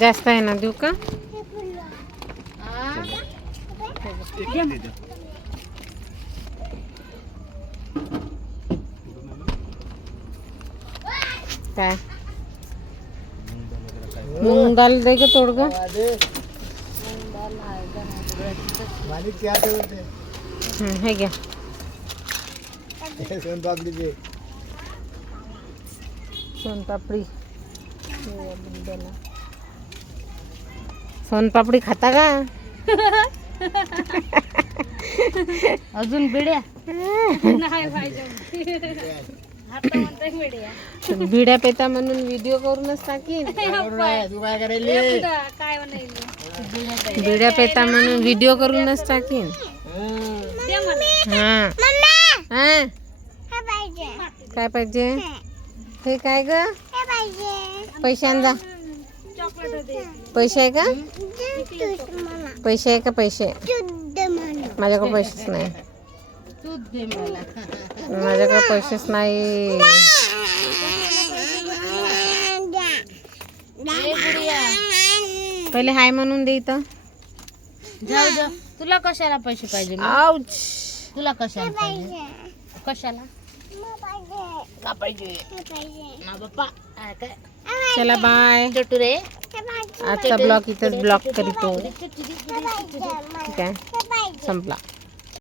जास्त आहे ना, देऊ का? काय मूंग दाल दे ग तोड ग. हे घ्या. सोनपापडी. सोनपापडी खाता का? अजून बिड्या बिड्या पेता म्हणून व्हिडिओ करूनच टाकीन. बिड्या पेता म्हणून व्हिडिओ करूनच टाकीन. हा हा काय पाहिजे? हे काय ग? पैसे आण जा. पैसे आहे का? पैसे आहे का? पैसे माझ्याकडे पैसेच नाही. माझ्याकडे पैसेच नाही. पहिले हाय म्हणून दे इथं. जाऊ जा. तुला कशाला पैसे पाहिजे? आउच. तुला कशाला पाहिजे? कशाला का पाहिजे ना बाप्पा? काय चला बाय. छोटू रे, आजचा ब्लॉग इथंच ब्लॉक करीतो. ठीक आहे, संपला.